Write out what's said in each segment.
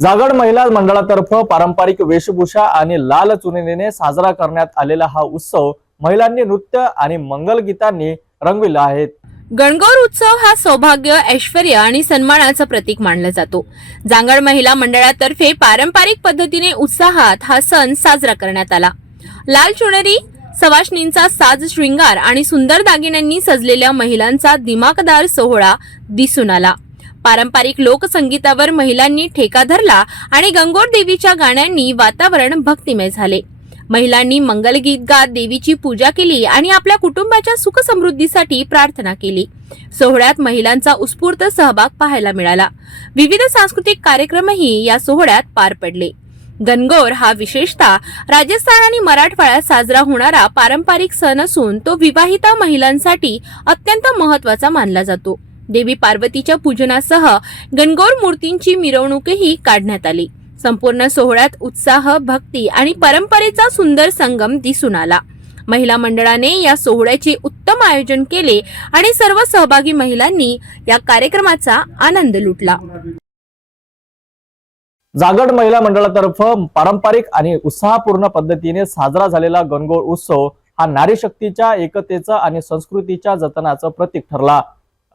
जागड महिला मंडळातर्फे पारंपरिक वेशभूषा आणि लाल चुनीने साजरा करण्यात आलेला हा उत्सव महिलांनी नृत्य आणि मंगलगीतांनी रंगविला आहे. गणगौर उत्सव हा सौभाग्य ऐश्वर आणि सन्मानाचं प्रतीक मानला जातो. जांगड महिला मंडळातर्फे पारंपरिक पद्धतीने उत्साहात हा सण साजरा करण्यात आला. लाल चुनरी सवाशणींचा साज शृंगार आणि सुंदर दागिन्यांनी सजलेल्या महिलांचा दिमाकदार सोहळा दिसून आला. पारंपरिक लोकसंगीतावर महिलांनी ठेका धरला आणि गंगोर देवीच्या गाण्यांनी वातावरण भक्तिमय झाले. महिलांनी मंगलगीत गात देवीची पूजा केली आणि आपल्या कुटुंबाच्या सुखसमृद्धीसाठी प्रार्थना केली. सोहळ्यात महिलांचा उत्स्फूर्त सहभाग पाहायला मिळाला. विविध सांस्कृतिक कार्यक्रमही या सोहळ्यात पार पडले. गणगौर हा विशेषतः राजस्थान आणि मराठवाड्यात साजरा होणारा पारंपरिक सण असून तो विवाहिता महिलांसाठी अत्यंत महत्त्वाचा मानला जातो. देवी पार्वतीच्या पूजनासह गणगौर मूर्तींची मिरवणूकही काढण्यात आली. संपूर्ण सोहळ्यात उत्साह भक्ती आणि परंपरेचा सुंदर संगम दिसून आला. महिला मंडळाने या सोहळ्याचे उत्तम आयोजन केले आणि सर्व सहभागी महिलांनी या कार्यक्रमाचा आनंद लुटला. जागड महिला मंडळातर्फे पारंपरिक आणि उत्साहपूर्ण पद्धतीने साजरा झालेला गणगौर उत्सव हा नारी शक्तीच्या एकतेचं आणि संस्कृतीच्या जतनाचं प्रतीक ठरला.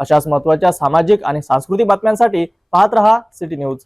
अशाच महत्त्वाच्या सामाजिक आणि सांस्कृतिक बातम्यांसाठी पाहत रहा सिटी न्यूज.